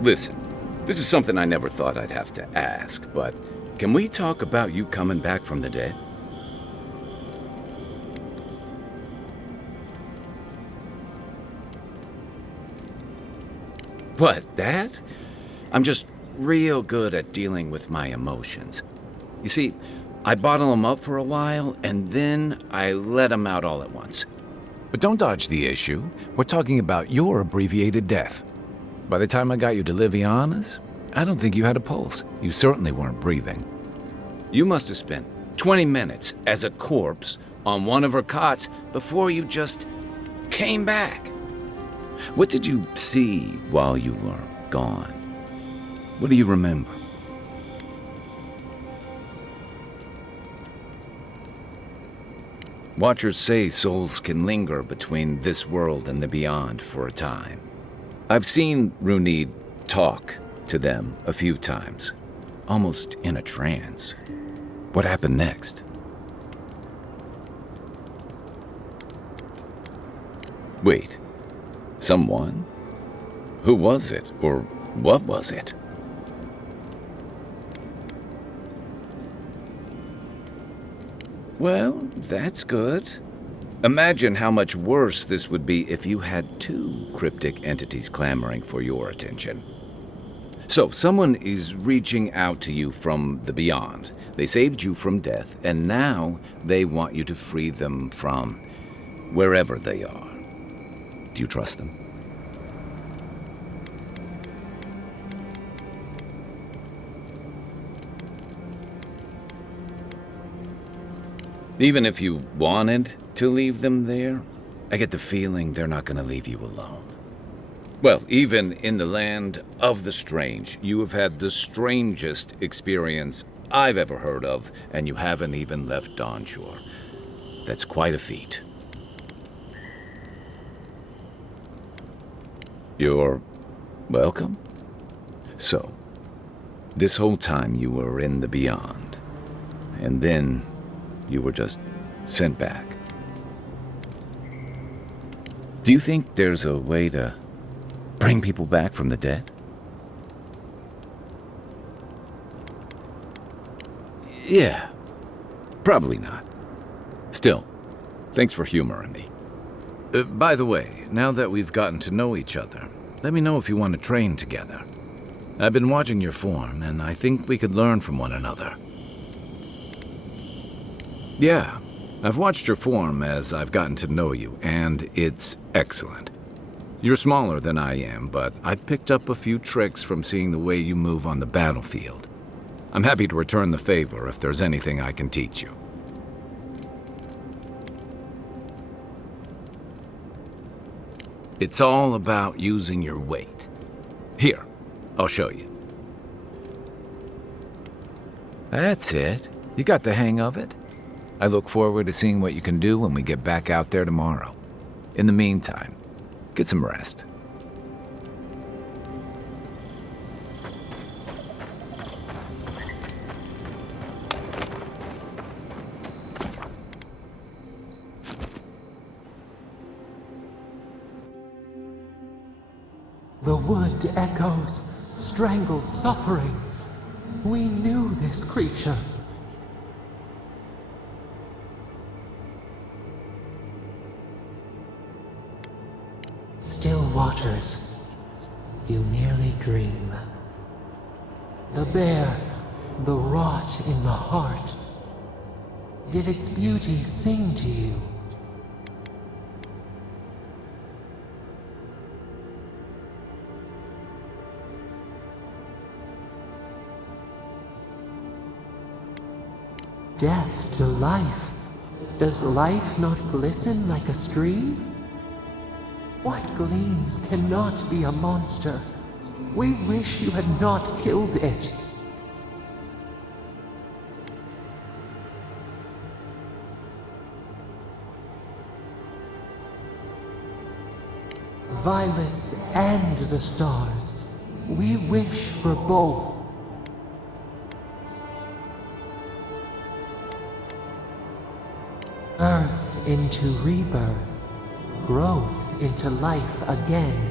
Listen, this is something I never thought I'd have to ask, but can we talk about you coming back from the dead? What, that? I'm just real good at dealing with my emotions. You see, I bottle them up for a while, and then I let them out all at once. But don't dodge the issue. We're talking about your abbreviated death. By the time I got you to Liviana's, I don't think you had a pulse. You certainly weren't breathing. You must have spent 20 minutes as a corpse on one of her cots before you just came back. What did you see while you were gone? What do you remember? Watchers say souls can linger between this world and the beyond for a time. I've seen Runid talk to them a few times, almost in a trance. What happened next? Wait, someone? Who was it, or what was it? Well, that's good. Imagine how much worse this would be if you had two cryptic entities clamoring for your attention. So, someone is reaching out to you from the beyond. They saved you from death, and now they want you to free them from wherever they are. Do you trust them? Even if you wanted to leave them there, I get the feeling they're not going to leave you alone. Well, even in the land of the strange, you have had the strangest experience I've ever heard of, and you haven't even left Dawnshore. That's quite a feat. You're welcome. So, this whole time you were in the beyond, and then you were just sent back. Do you think there's a way to bring people back from the dead? Yeah, probably not. Still, thanks for humoring me. By the way, now that we've gotten to know each other, let me know if you want to train together. I've been watching your form, and I think we could learn from one another. Yeah, I've watched your form as I've gotten to know you, and it's excellent. You're smaller than I am, but I picked up a few tricks from seeing the way you move on the battlefield. I'm happy to return the favor if there's anything I can teach you. It's all about using your weight. Here, I'll show you. That's it. You got the hang of it. I look forward to seeing what you can do when we get back out there tomorrow. In the meantime, get some rest. The wood echoes, strangled suffering. We knew this creature. Still waters, you nearly dream. The bare, the rot in the heart. Did its beauty sing to you? Death to life. Does life not glisten like a stream? What gleams cannot be a monster? We wish you had not killed it. Violets and the stars. We wish for both. Earth into rebirth. Growth into life again.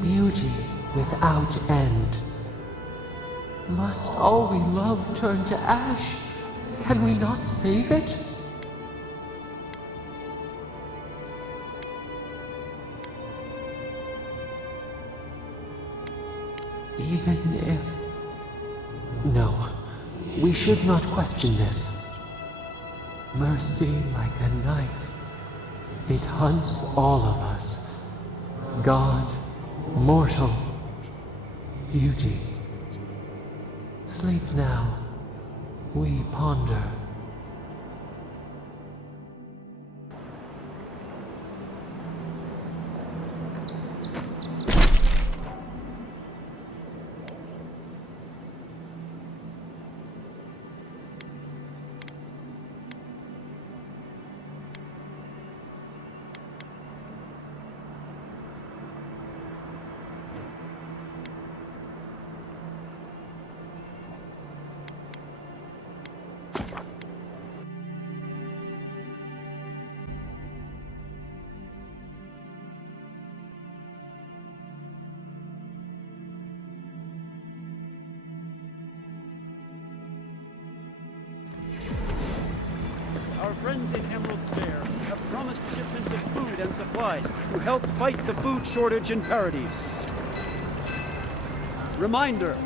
Beauty without end. Must all we love turn to ash? Can we not save it? Even if... No, we should not question this. Mercy like a knife. It hunts all of us. God, mortal, beauty. Sleep now. We ponder. Our friends in Emerald Stair have promised shipments of food and supplies to help fight the food shortage in Paradise. Reminder,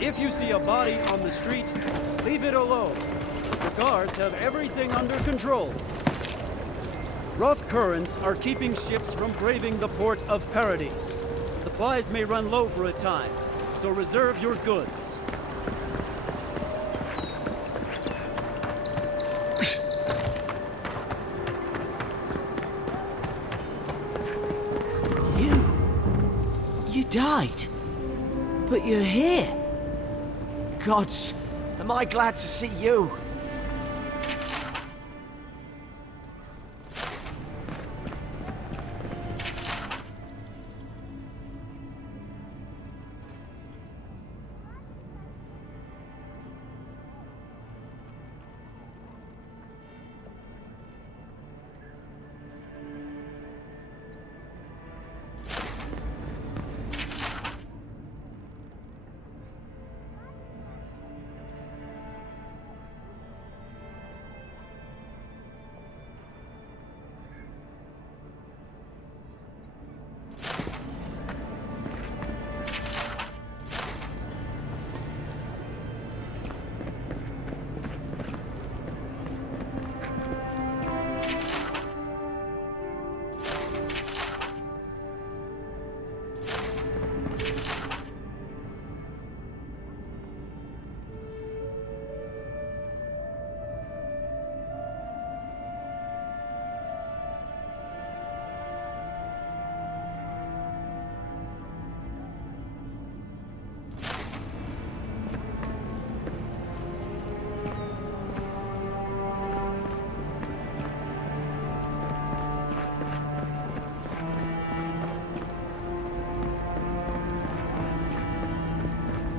if you see a body on the street, leave it alone. The guards have everything under control. Rough currents are keeping ships from braving the port of Paradise. Supplies may run low for a time, so reserve your goods. You died, but you're here. Gods, am I glad to see you.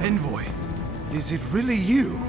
Envoy, is it really you?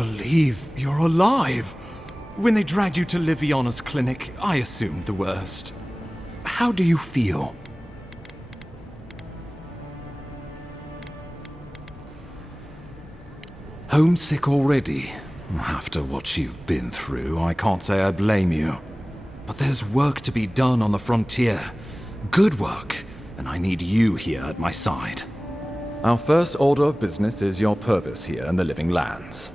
believe you're alive. When they dragged you to Liviana's clinic, I assumed the worst. How do you feel? Homesick already? After what you've been through, I can't say I blame you. But there's work to be done on the frontier. Good work, and I need you here at my side. Our first order of business is your purpose here in the Living Lands.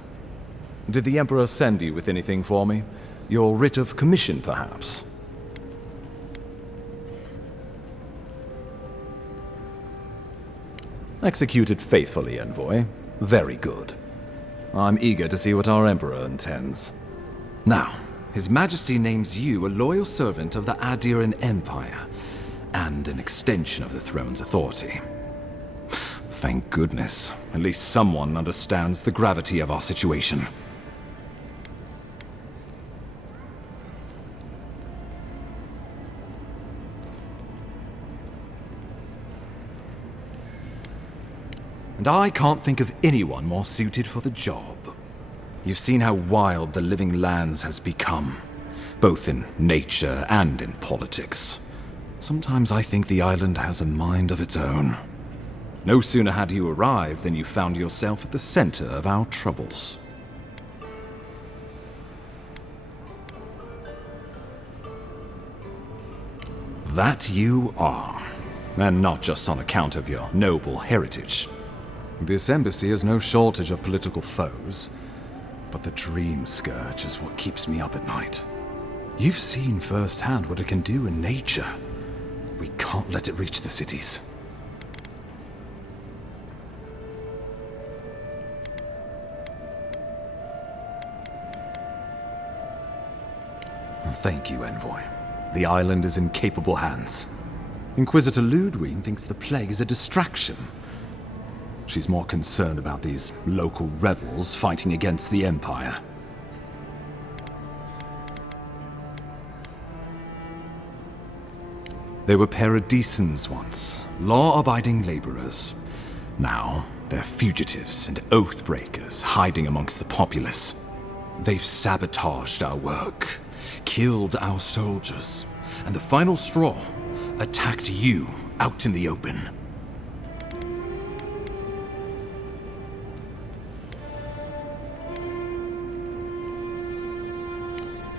Did the Emperor send you with anything for me? Your writ of commission, perhaps? Executed faithfully, Envoy. Very good. I'm eager to see what our Emperor intends. Now, His Majesty names you a loyal servant of the Adiran Empire, and an extension of the throne's authority. Thank goodness. At least someone understands the gravity of our situation. And I can't think of anyone more suited for the job. You've seen how wild the Living Lands has become, both in nature and in politics. Sometimes I think the island has a mind of its own. No sooner had you arrived than you found yourself at the center of our troubles. That you are, and not just on account of your noble heritage. This embassy has no shortage of political foes, but the dream scourge is what keeps me up at night. You've seen firsthand what it can do in nature. We can't let it reach the cities. Thank you, Envoy. The island is in capable hands. Inquisitor Ludwig thinks the plague is a distraction. She's more concerned about these local rebels fighting against the Empire. They were paradisans once, law-abiding laborers. Now, they're fugitives and oath-breakers hiding amongst the populace. They've sabotaged our work, killed our soldiers, and the final straw, attacked you out in the open.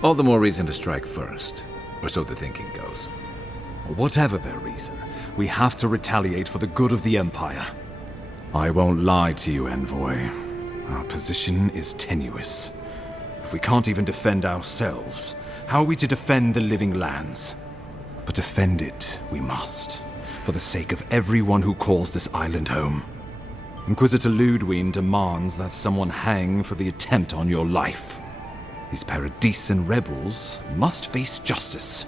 All the more reason to strike first, or so the thinking goes. Whatever their reason, we have to retaliate for the good of the Empire. I won't lie to you, Envoy. Our position is tenuous. If we can't even defend ourselves, how are we to defend the Living Lands? But defend it we must, for the sake of everyone who calls this island home. Inquisitor Ludwig demands that someone hang for the attempt on your life. These Paradisan rebels must face justice.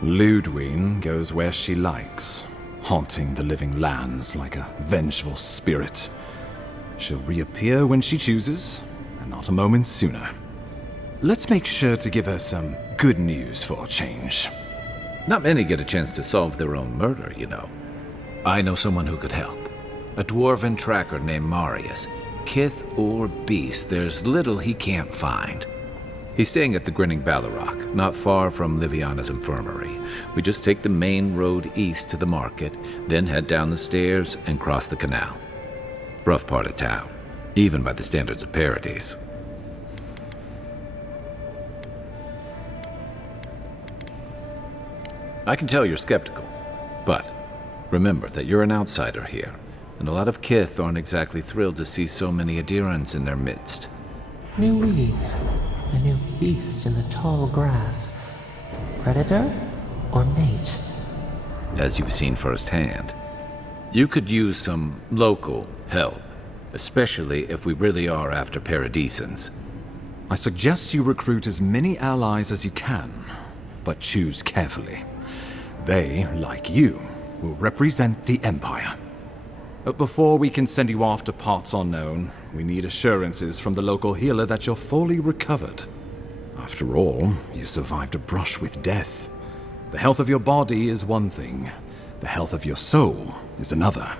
Ludwig goes where she likes, haunting the Living Lands like a vengeful spirit. She'll reappear when she chooses, and not a moment sooner. Let's make sure to give her some good news for a change. Not many get a chance to solve their own murder, you know. I know someone who could help. A dwarven tracker named Marius. Kith or beast, there's little he can't find. He's staying at the Grinning Ballarrock, not far from Liviana's infirmary. We just take the main road east to the market, then head down the stairs and cross the canal. Rough part of town, even by the standards of Paradise. I can tell you're skeptical, but remember that you're an outsider here, and a lot of Kith aren't exactly thrilled to see so many Adirans in their midst. New weeds, a new beast in the tall grass. Predator or mate? As you've seen firsthand. You could use some local help, especially if we really are after Paradisans. I suggest you recruit as many allies as you can, but choose carefully. They, like you, will represent the Empire. But before we can send you off to parts unknown, we need assurances from the local healer that you're fully recovered. After all, you survived a brush with death. The health of your body is one thing. The health of your soul is another.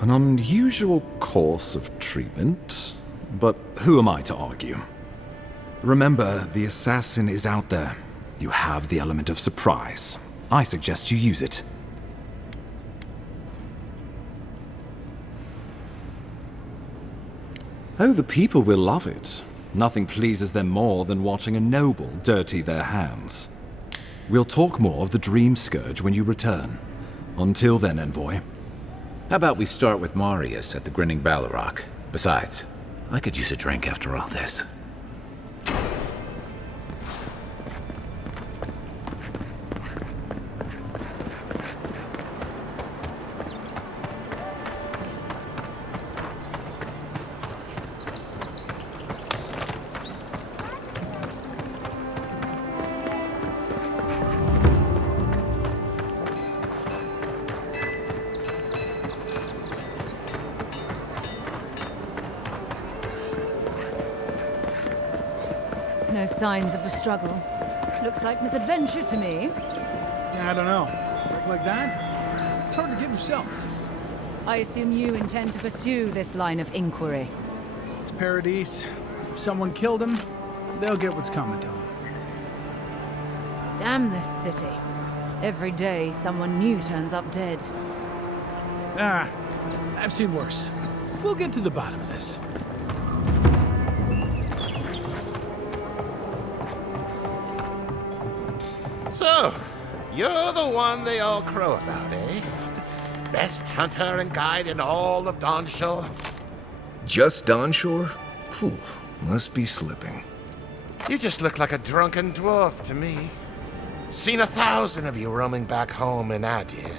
An unusual course of treatment, but who am I to argue? Remember, the assassin is out there. You have the element of surprise. I suggest you use it. Oh, the people will love it. Nothing pleases them more than watching a noble dirty their hands. We'll talk more of the Dream Scourge when you return. Until then, Envoy. How about we start with Marius at the Grinning Ballarok? Besides, I could use a drink after all this. No signs of a struggle. Looks like misadventure to me. Yeah, I don't know. Work like that? It's hard to give yourself. I assume you intend to pursue this line of inquiry. It's Paradise. If someone killed him, they'll get what's coming to them. Damn this city. Every day, someone new turns up dead. Ah, I've seen worse. We'll get to the bottom of this. So, you're the one they all crow about, eh? Best hunter and guide in all of Dawnshore? Just Dawnshore? Phew, must be slipping. You just look like a drunken dwarf to me. Seen 1,000 of you roaming back home in Adir.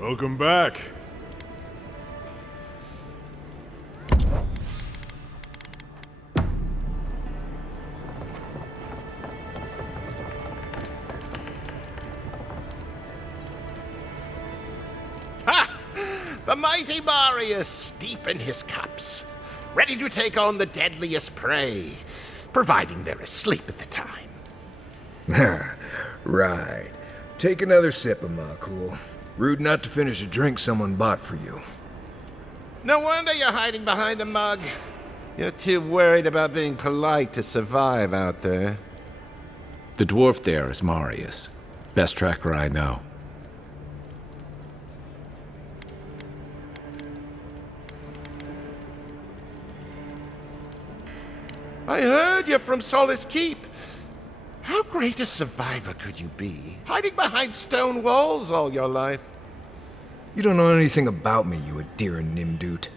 Welcome back. Ha! The mighty Marius, deep in his cups, ready to take on the deadliest prey, providing they're asleep at the time. Right. Take another sip of my cool. Rude not to finish a drink someone bought for you. No wonder you're hiding behind a mug. You're too worried about being polite to survive out there. The dwarf there is Marius. Best tracker I know. I heard you're from Solace Keep. How great a survivor could you be, hiding behind stone walls all your life? You don't know anything about me, you Adira Nimdut.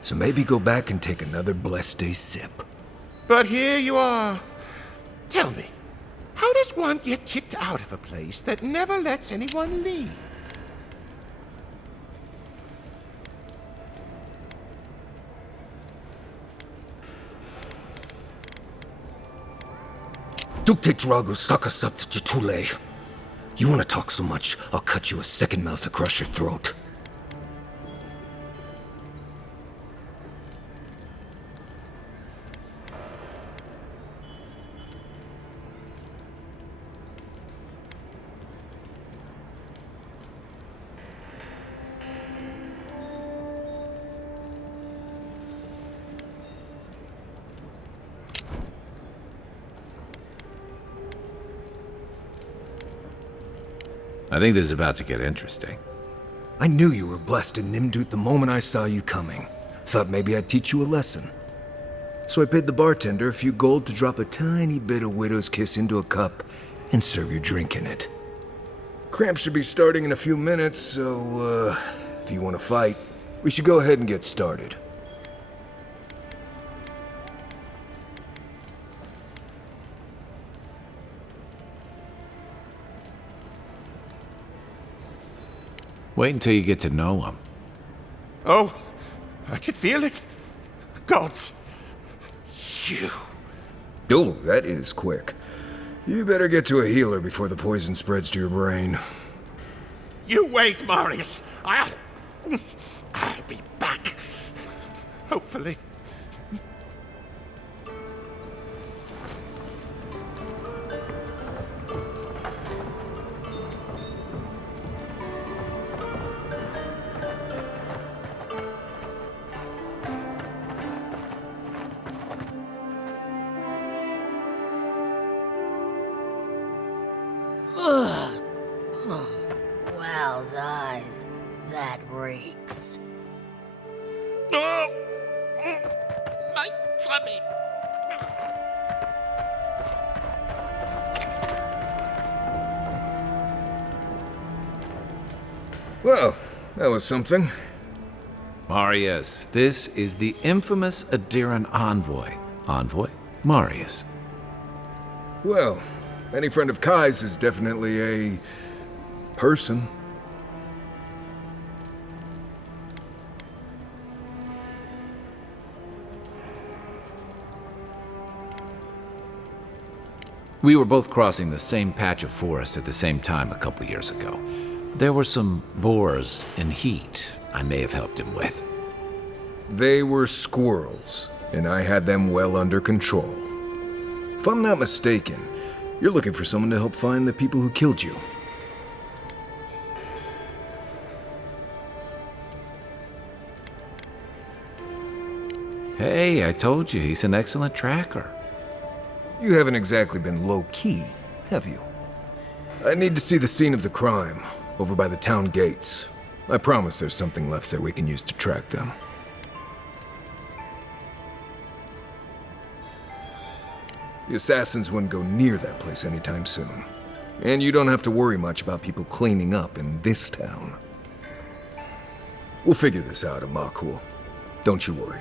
So maybe go back and take another blessed day sip. But here you are. Tell me, how does one get kicked out of a place that never lets anyone leave? Dukte Drago Sakasapt Jitule. You wanna talk so much, I'll cut you a second mouth across your throat. I think this is about to get interesting. I knew you were blessed in Nimdut the moment I saw you coming. Thought maybe I'd teach you a lesson. So I paid the bartender a few gold to drop a tiny bit of Widow's Kiss into a cup and serve your drink in it. Cramps should be starting in a few minutes, so, if you want to fight, we should go ahead and get started. Wait until you get to know him. Oh, I can feel it. Gods, you. Oh, that is quick. You better get to a healer before the poison spreads to your brain. You wait, Marius. I'll be back. Hopefully. Wow's eyes. That reeks. Oh! My tummy. Well, that was something. Marius, this is the infamous Adiran envoy. Envoy? Marius. Well, any friend of Kai's is definitely a person. We were both crossing the same patch of forest at the same time a couple years ago. There were some boars in heat I may have helped him with. They were squirrels, and I had them well under control. If I'm not mistaken, you're looking for someone to help find the people who killed you. Hey, I told you, he's an excellent tracker. You haven't exactly been low-key, have you? I need to see the scene of the crime, over by the town gates. I promise there's something left there we can use to track them. The assassins wouldn't go near that place anytime soon. And you don't have to worry much about people cleaning up in this town. We'll figure this out, Amakul. Don't you worry.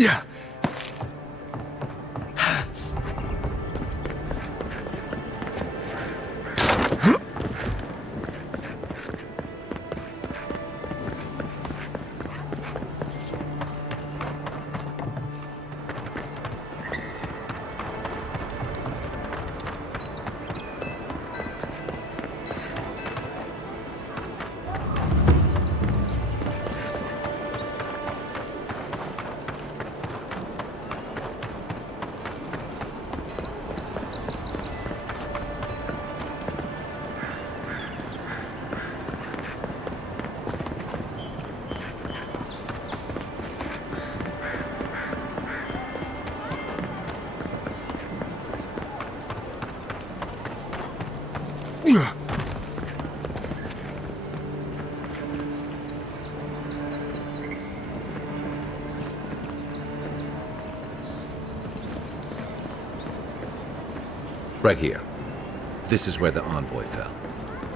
Yeah. Right here. This is where the envoy fell.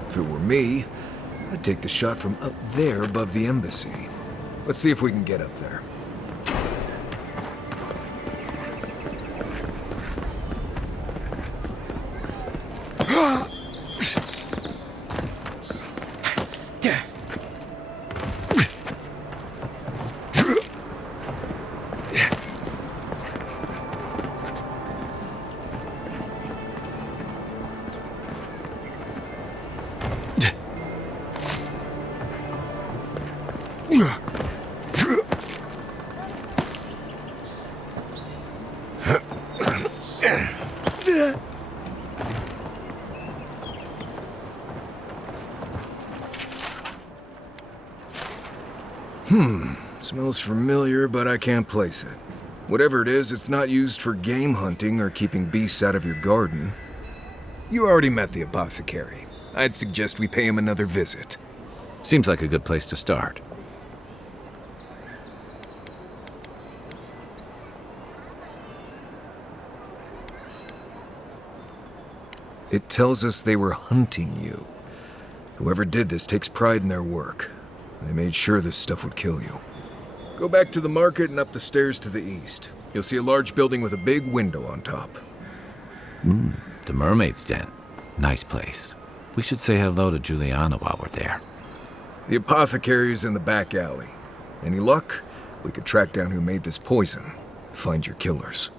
If it were me, I'd take the shot from up there above the embassy. Let's see if we can get up there. Smells familiar, but I can't place it. Whatever it is, it's not used for game hunting or keeping beasts out of your garden. You already met the apothecary. I'd suggest we pay him another visit. Seems like a good place to start. It tells us they were hunting you. Whoever did this takes pride in their work. They made sure this stuff would kill you. Go back to the market and up the stairs to the east. You'll see a large building with a big window on top. The Mermaid's Den. Nice place. We should say hello to Juliana while we're there. The apothecary's in the back alley. Any luck? We could track down who made this poison. Find your killers.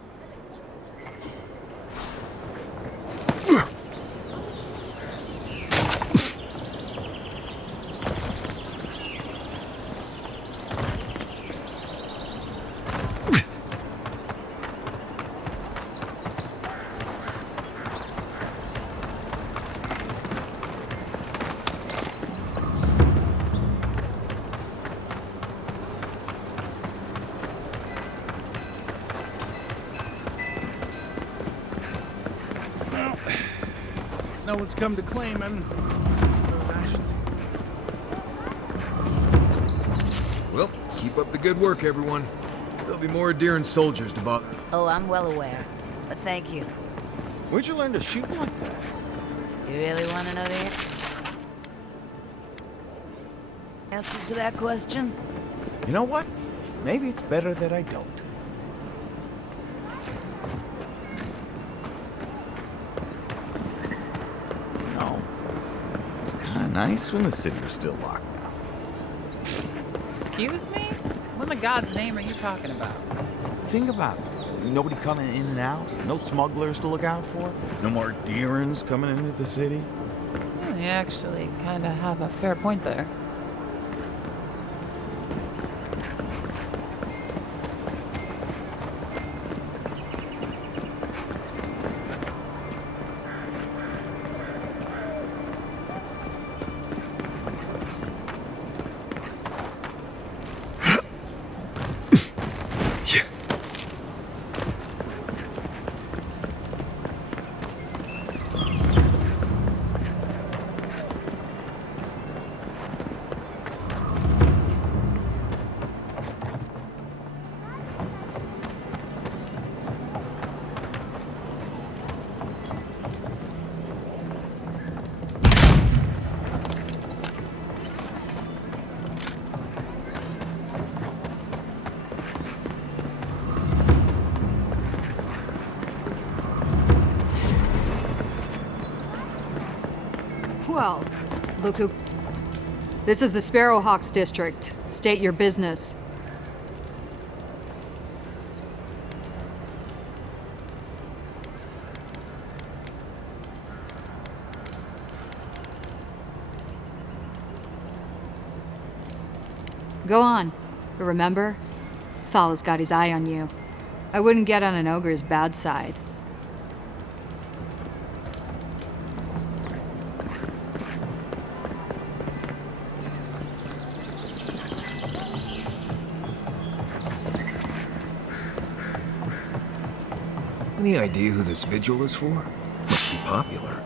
No one's come to claim him. I suppose I should see. Well, keep up the good work, everyone. There'll be more deer and soldiers to bother. Oh, I'm well aware. But thank you. Where'd you learn to shoot like that? You really want to know the answer to that question? You know what? Maybe it's better that I don't. No. It's kind of nice when the city was still locked down. Excuse me? What in the God's name are you talking about? Think about it. Nobody coming in and out. No smugglers to look out for. No more deerins coming into the city. You actually kind of have a fair point there. Well, look who... This is the Sparrowhawks district. State your business. Go on. But remember, Thal's got his eye on you. I wouldn't get on an ogre's bad side. Any idea who this vigil is for? Must be popular.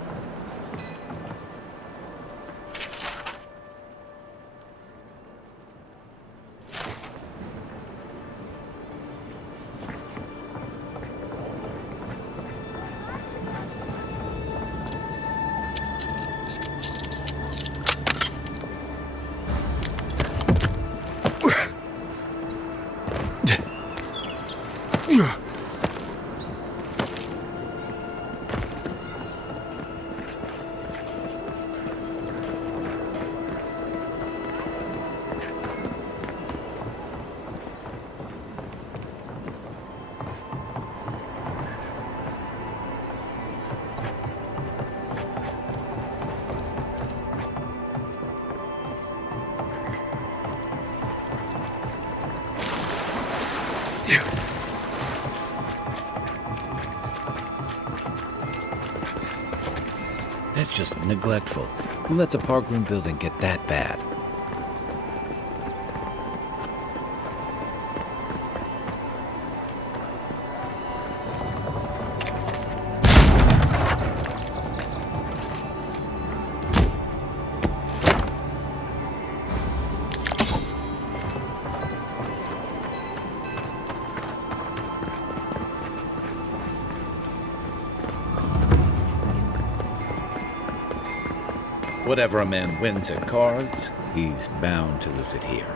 That's just neglectful. Who lets a parkroom building get that bad? Whatever a man wins at cards, he's bound to lose it here.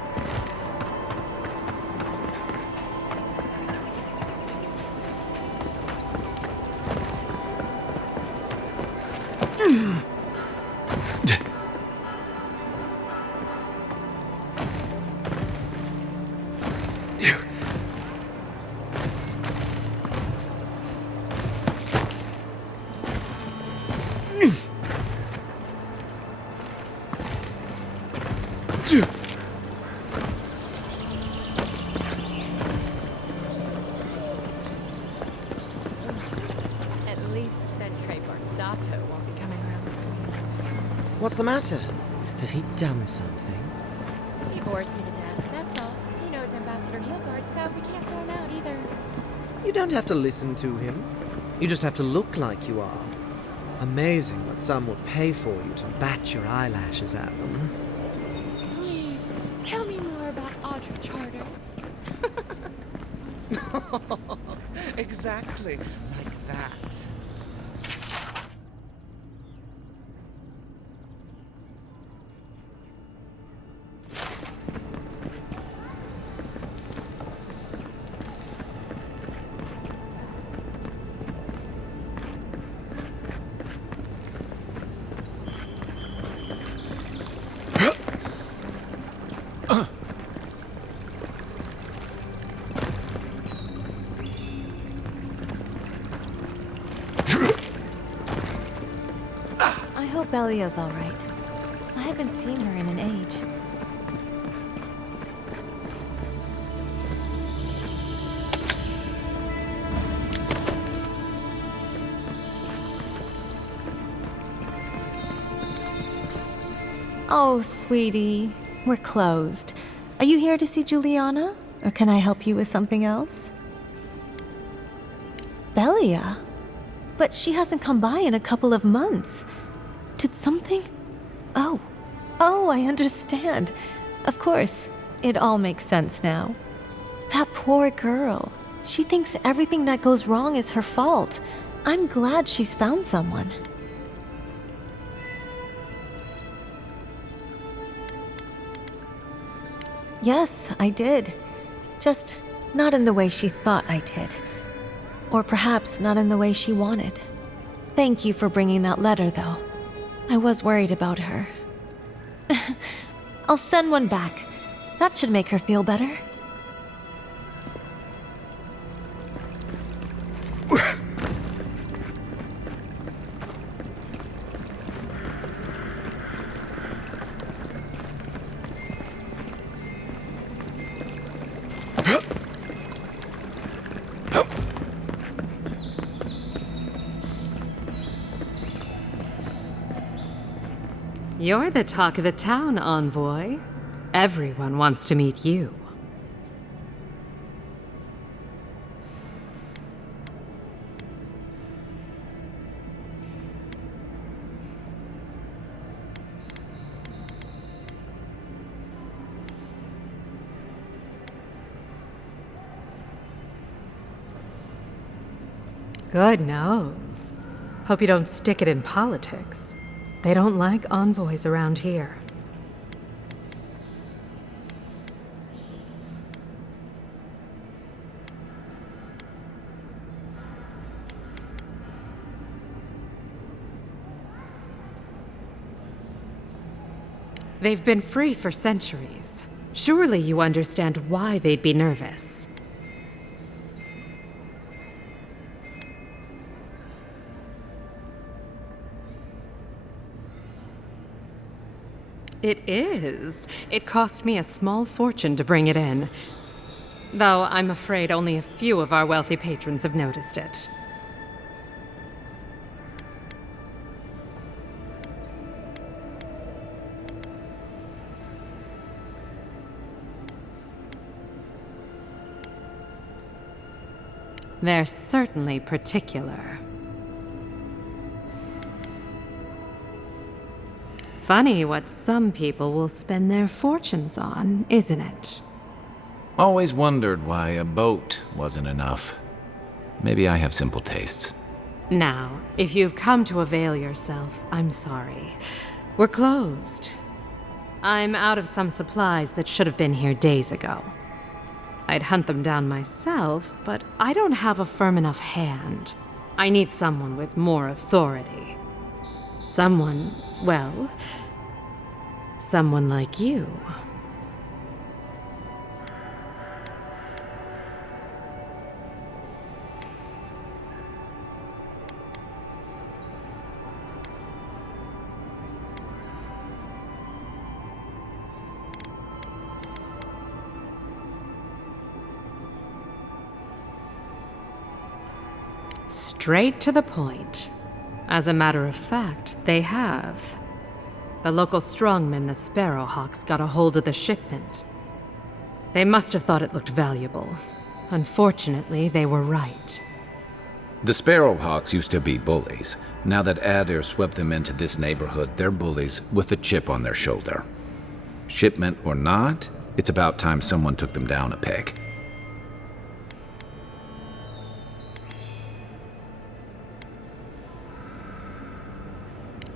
What's the matter? Has he done something? He bores me to death, that's all. He knows Ambassador Heelguard, so we can't throw him out either. You don't have to listen to him. You just have to look like you are. Amazing what some would pay for you to bat your eyelashes at them. Please, tell me more about Audra Charters. Exactly like that. I hope Belia's all right. I haven't seen her in an age. Oh, sweetie. We're closed. Are you here to see Juliana? Or can I help you with something else? Belia? But she hasn't come by in a couple of months. Did something... Oh, I understand. Of course, it all makes sense now. That poor girl. She thinks everything that goes wrong is her fault. I'm glad she's found someone. Yes, I did. Just not in the way she thought I did. Or perhaps not in the way she wanted. Thank you for bringing that letter, though. I was worried about her. I'll send one back. That should make her feel better. You're the talk of the town, Envoy. Everyone wants to meet you. Good nose. Hope you don't stick it in politics. They don't like envoys around here. They've been free for centuries. Surely you understand why they'd be nervous. It is. It cost me a small fortune to bring it in. Though I'm afraid only a few of our wealthy patrons have noticed it. They're certainly particular. Funny what some people will spend their fortunes on, isn't it? Always wondered why a boat wasn't enough. Maybe I have simple tastes. Now, if you've come to avail yourself, I'm sorry. We're closed. I'm out of some supplies that should have been here days ago. I'd hunt them down myself, but I don't have a firm enough hand. I need someone with more authority. Someone, well, someone like you. Straight to the point. As a matter of fact, they have. The local strongmen, the Sparrowhawks, got a hold of the shipment. They must have thought it looked valuable. Unfortunately, they were right. The Sparrowhawks used to be bullies. Now that Adair swept them into this neighborhood, they're bullies with a chip on their shoulder. Shipment or not, it's about time someone took them down a peg.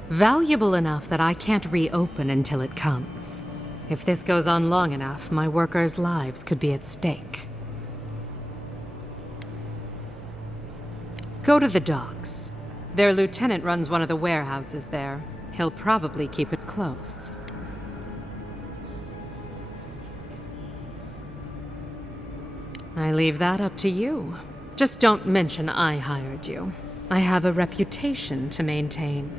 Valuable enough that I can't reopen until it comes. If this goes on long enough, my workers' lives could be at stake. Go to the docks. Their lieutenant runs one of the warehouses there. He'll probably keep it close. I leave that up to you. Just don't mention I hired you. I have a reputation to maintain.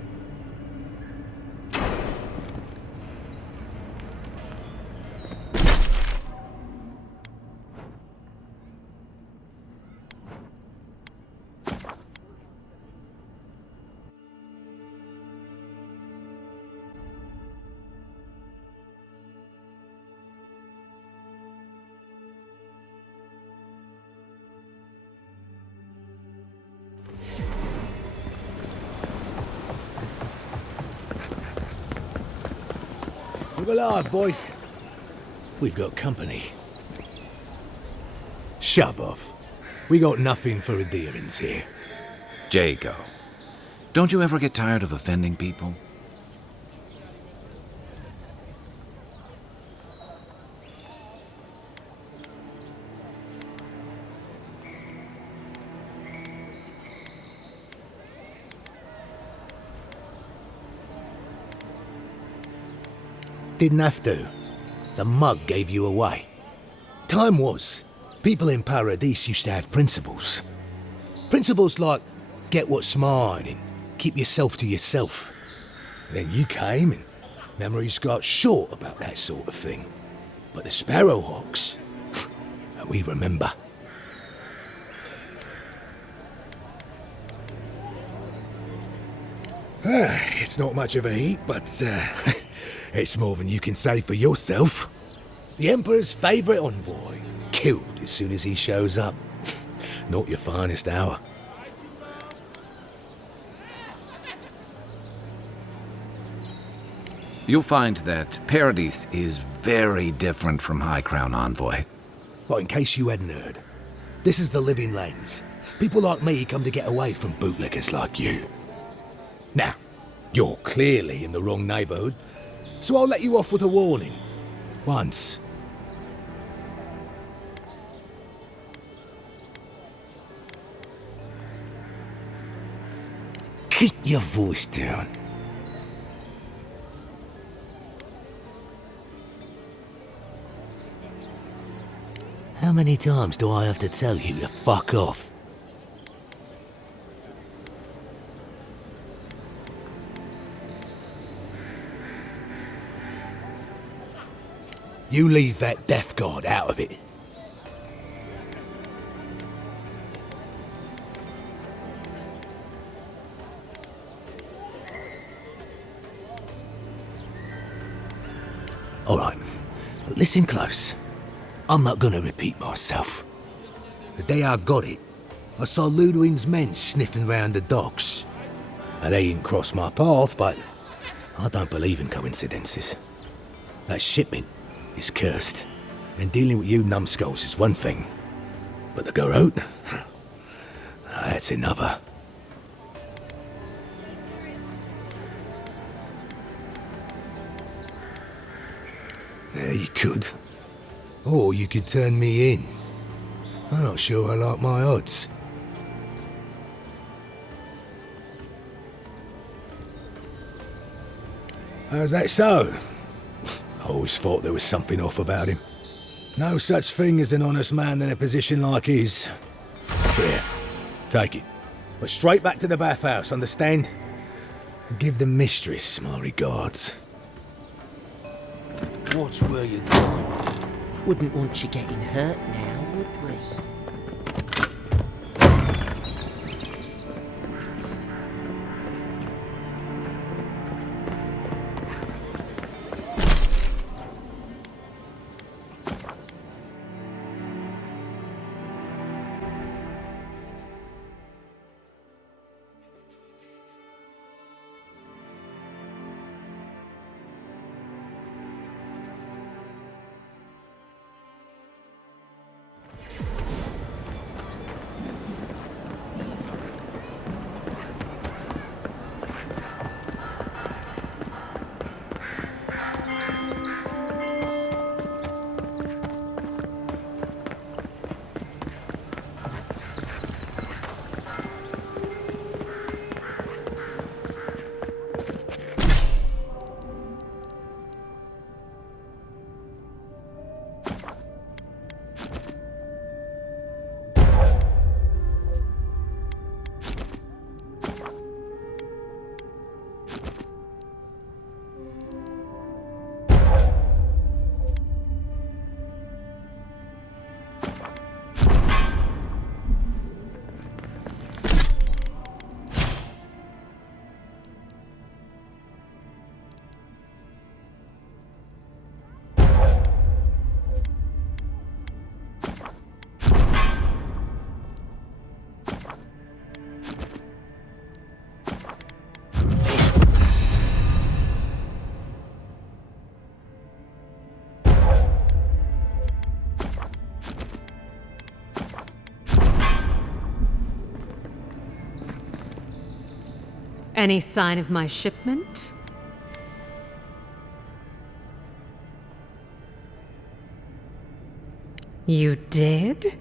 Move along, boys. We've got company. Shove off. We got nothing for adherence here. Jago, don't you ever get tired of offending people? Didn't have to. The mug gave you away. Time was, people in Paradise used to have principles. Principles like, get what's mine and keep yourself to yourself. Then you came and memories got short about that sort of thing. But the Sparrowhawks, we remember. It's not much of a heat, but it's more than you can say for yourself. The Emperor's favourite envoy, killed as soon as he shows up. Not your finest hour. You'll find that Paradise is very different from High Crown Envoy. Well, in case you hadn't heard, this is the Living Lands. People like me come to get away from bootlickers like you. Now, you're clearly in the wrong neighbourhood, so I'll let you off with a warning. Once. Keep your voice down. How many times do I have to tell you to fuck off? You leave that death guard out of it. All right, but listen close. I'm not gonna repeat myself. The day I got it, I saw Ludwig's men sniffing round the docks. Now, they didn't cross my path, but I don't believe in coincidences. That shipment is cursed, and dealing with you numbskulls is one thing. But the Garrote? That's another. Yeah, you could. Or you could turn me in. I'm not sure I like my odds. How's that so? I always thought there was something off about him. No such thing as an honest man in a position like his. Here, take it. But straight back to the bathhouse, understand? And give the mistress my regards. What's where you're going? Wouldn't want you getting hurt now, would we? Any sign of my shipment? You did?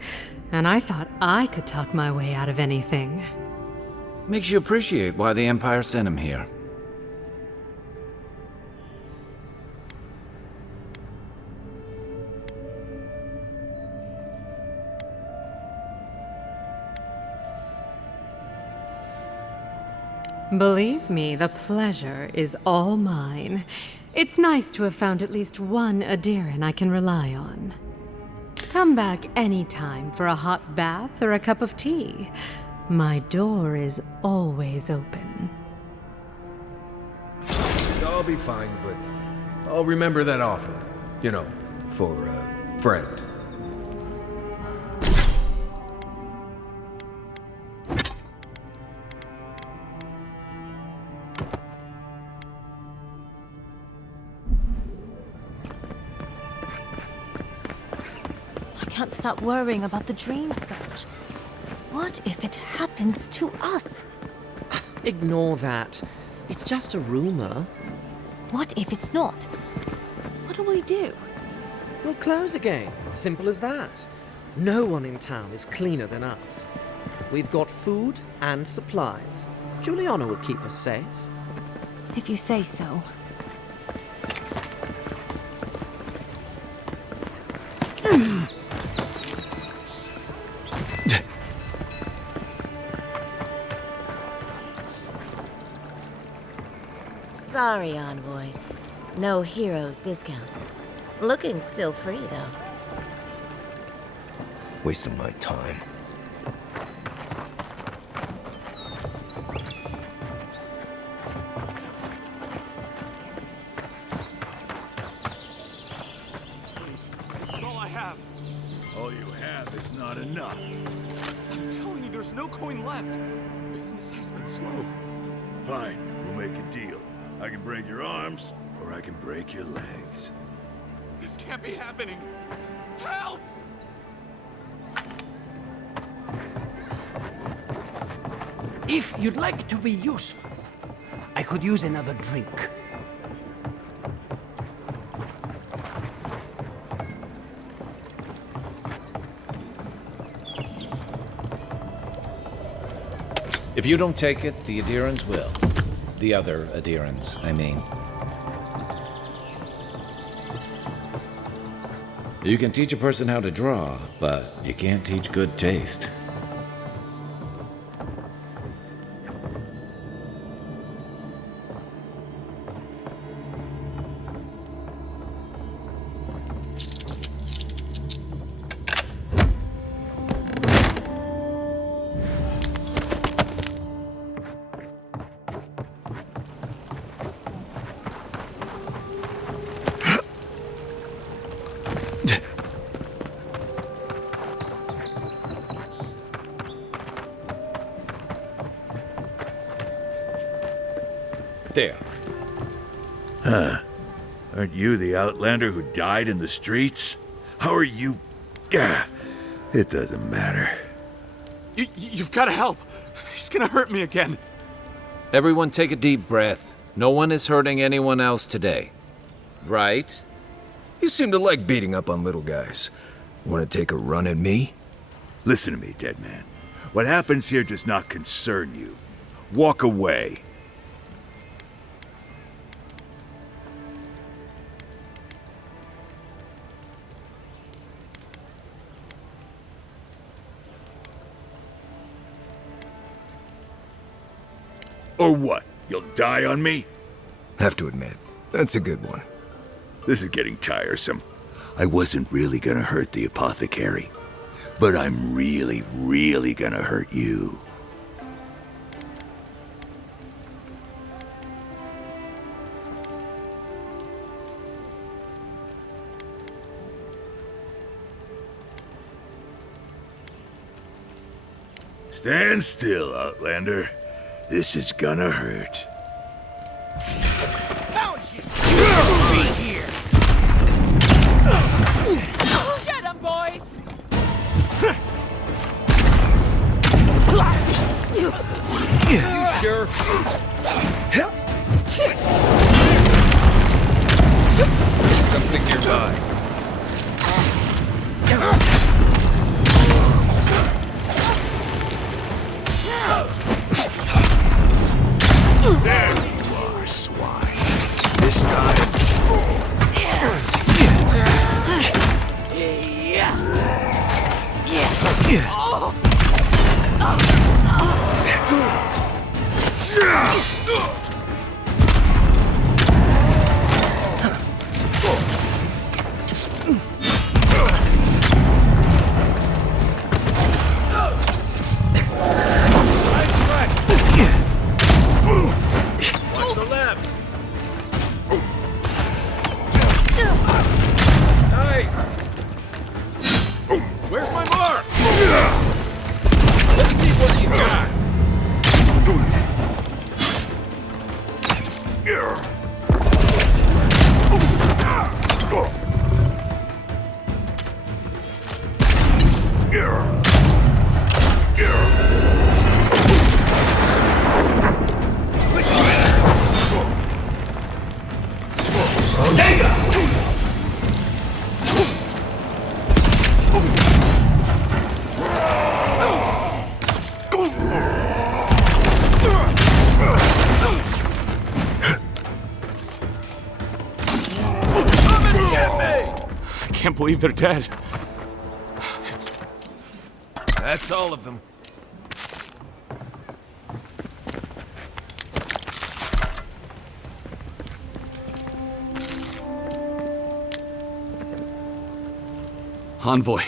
And I thought I could talk my way out of anything. Makes you appreciate why the Empire sent him here. Believe me, the pleasure is all mine. It's nice to have found at least one Adiran I can rely on. Come back anytime for a hot bath or a cup of tea. My door is always open. I'll be fine, but I'll remember that offer. You know, for a friend. I can't stop worrying about the dream scourge. What if it happens to us? Ignore that. It's just a rumor. What if it's not? What do we do? We'll close again. Simple as that. No one in town is cleaner than us. We've got food and supplies. Juliana will keep us safe. If you say so. Sorry, Envoy. No heroes discount. Looking still free, though. Wasting my time. Please, this is all I have. All you have is not enough. I'm telling you, there's no coin left. Business has been slow. Fine, we'll make a deal. I can break your arms, or I can break your legs. This can't be happening. Help! If you'd like to be useful, I could use another drink. If you don't take it, the Adirans will. The other Adirans, I mean. You can teach a person how to draw, but you can't teach good taste. There. Huh. Aren't you the Outlander who died in the streets? How are you... Gah, it doesn't matter. You've got to help. He's gonna hurt me again. Everyone take a deep breath. No one is hurting anyone else today. Right? You seem to like beating up on little guys. Want to take a run at me? Listen to me, dead man. What happens here does not concern you. Walk away. Or what? You'll die on me? Have to admit, that's a good one. This is getting tiresome. I wasn't really gonna hurt the apothecary, but I'm really, really gonna hurt you. Stand still, Outlander. This is gonna hurt. Found you! Be here! Get him, boys! You sure? Something nearby. There you are, swine. This guy... I can't believe they're dead. That's all of them. Envoy,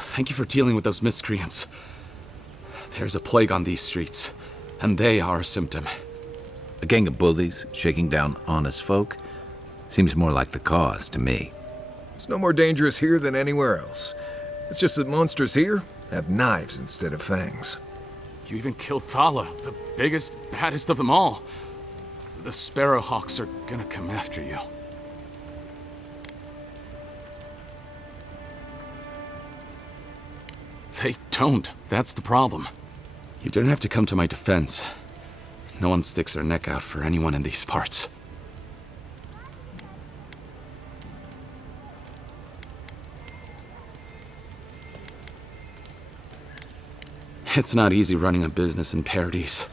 thank you for dealing with those miscreants. There's a plague on these streets, and they are a symptom. A gang of bullies shaking down honest folk seems more like the cause to me. It's no more dangerous here than anywhere else. It's just that monsters here have knives instead of fangs. You even killed Thala, the biggest, baddest of them all. The Sparrowhawks are gonna come after you. They don't. That's the problem. You don't have to come to my defense. No one sticks their neck out for anyone in these parts. It's not easy running a business in Paradise,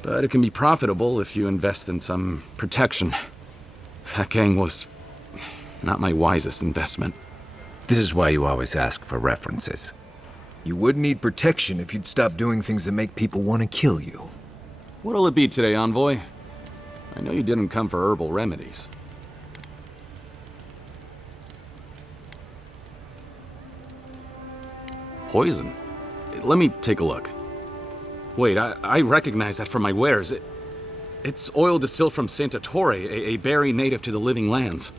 but it can be profitable if you invest in some protection. That gang was not my wisest investment. This is why you always ask for references. You would need protection if you'd stop doing things that make people want to kill you. What'll it be today, Envoy? I know you didn't come for herbal remedies. Poison? Let me take a look. Wait, I recognize that from my wares. It's oil distilled from Santa Torre, a berry native to the Living Lands.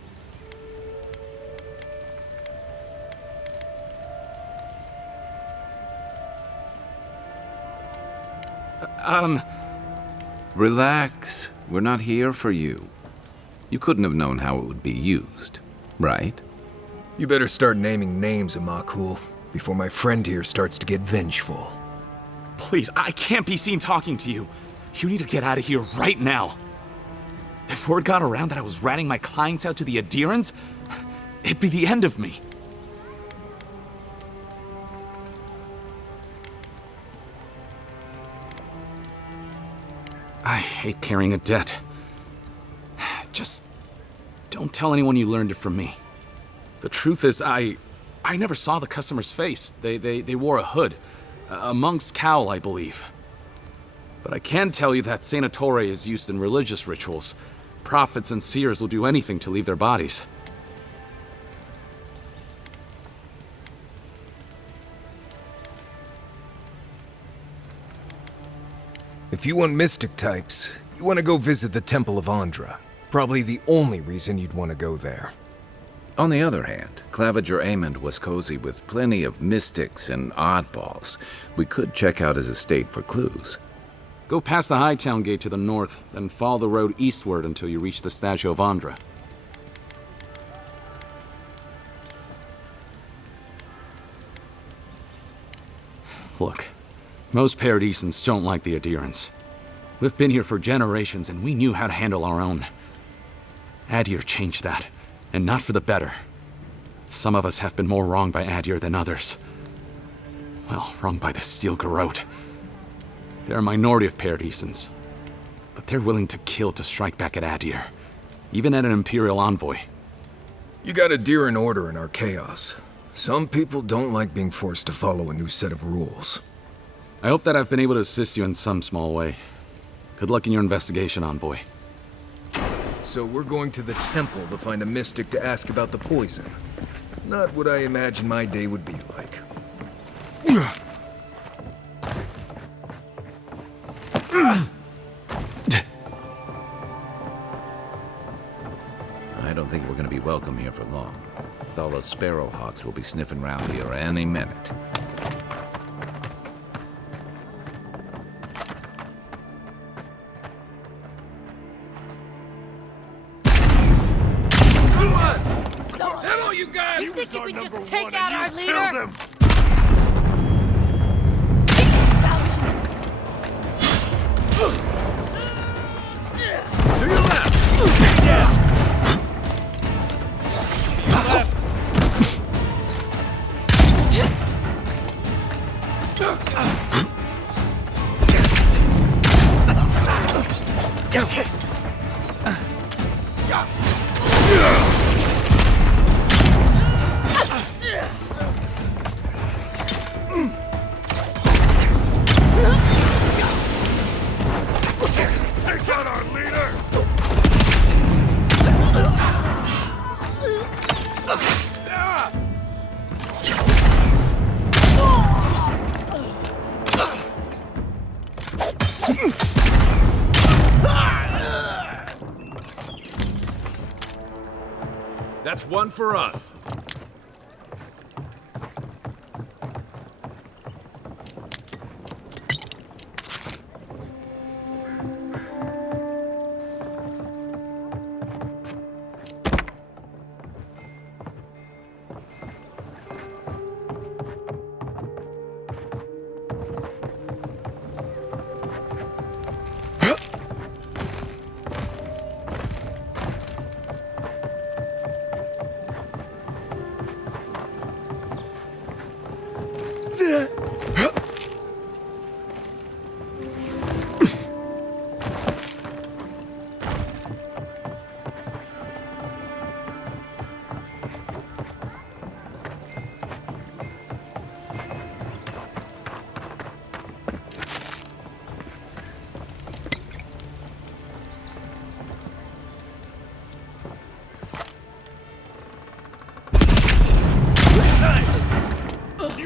Relax. We're not here for you. You couldn't have known how it would be used, right? You better start naming names, Amakul, before my friend here starts to get vengeful. Please, I can't be seen talking to you. You need to get out of here right now. If word got around that I was ratting my clients out to the adherents, it'd be the end of me. I hate carrying a debt. Just don't tell anyone you learned it from me. The truth is, I never saw the customer's face. They wore a hood. A monk's cowl, I believe. But I can tell you that Santa Torre is used in religious rituals. Prophets and seers will do anything to leave their bodies. If you want mystic types, you want to go visit the Temple of Andra. Probably the only reason you'd want to go there. On the other hand, Claviger Amond was cozy with plenty of mystics and oddballs. We could check out his estate for clues. Go past the Hightown Gate to the north, then follow the road eastward until you reach the statue of Andra. Look, most Paradisans don't like the adherents. We've been here for generations and we knew how to handle our own. Adir changed that, and not for the better. Some of us have been more wronged by Adir than others. Well, wronged by the Steel Garrote. They're a minority of Paradisans, but they're willing to kill to strike back at Adir, even at an Imperial envoy. You got Adir in order in our chaos. Some people don't like being forced to follow a new set of rules. I hope that I've been able to assist you in some small way. Good luck in your investigation, Envoy. So we're going to the temple to find a mystic to ask about the poison. Not what I imagine my day would be like. I don't think we're going to be welcome here for long. Those Sparrowhawks will be sniffing around here any minute. Is that all you got? You think you could just take out our leader? Killed him! To your left! Yeah! That's one for us.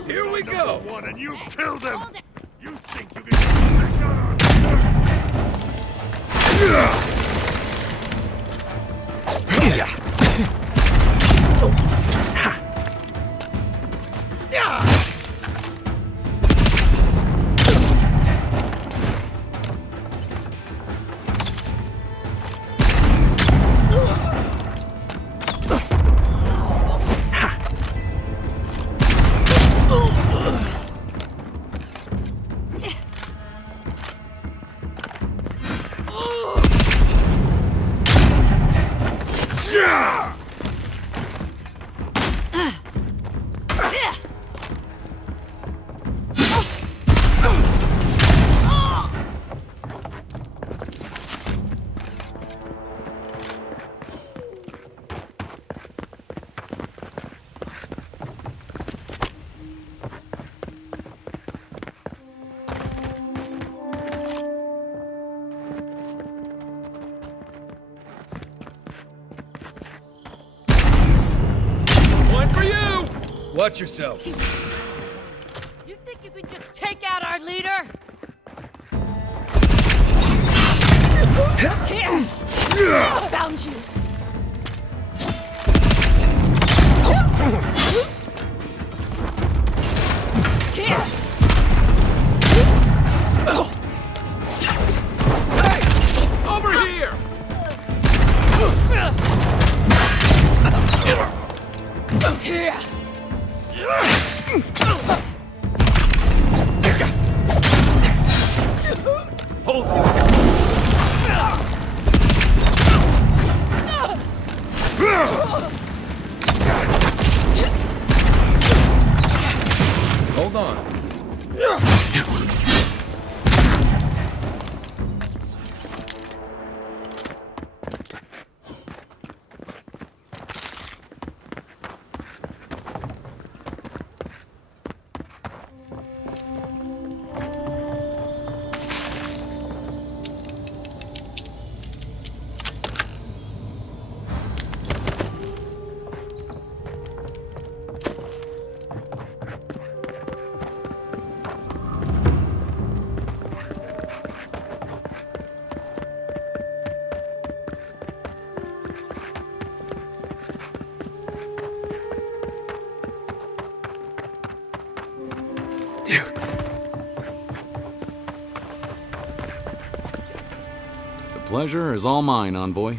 Here we go! One and you killed him! You think you can One for you! Watch yourself. You think you can just take out our leader? Here! Found you! Here! Hey! Over here! Here! hold Hold on. The pleasure is all mine, Envoy.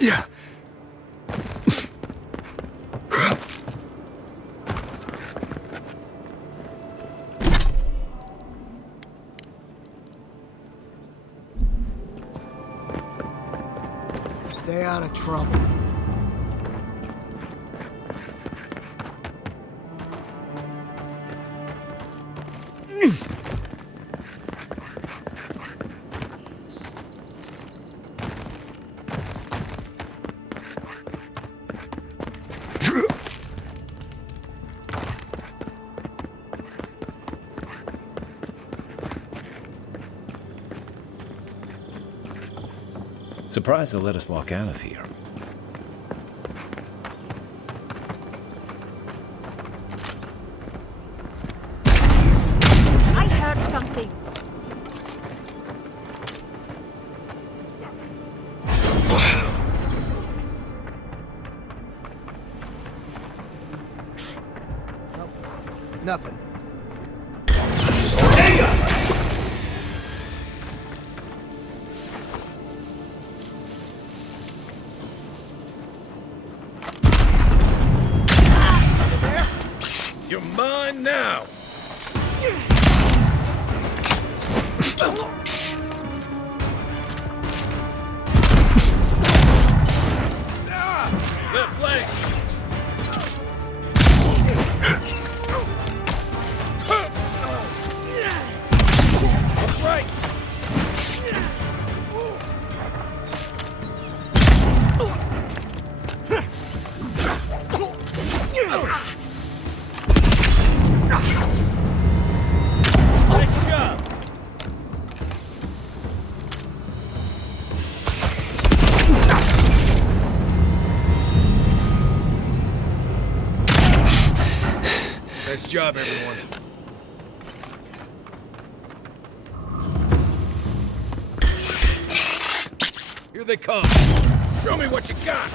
Yeah. Stay out of trouble. Surprised they'll let us walk out of here. I heard something. Nothing. You're mine now! Left flank! That's right! Nice job! Nice job, everyone. Here they come. Show me what you got.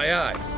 Aye, aye.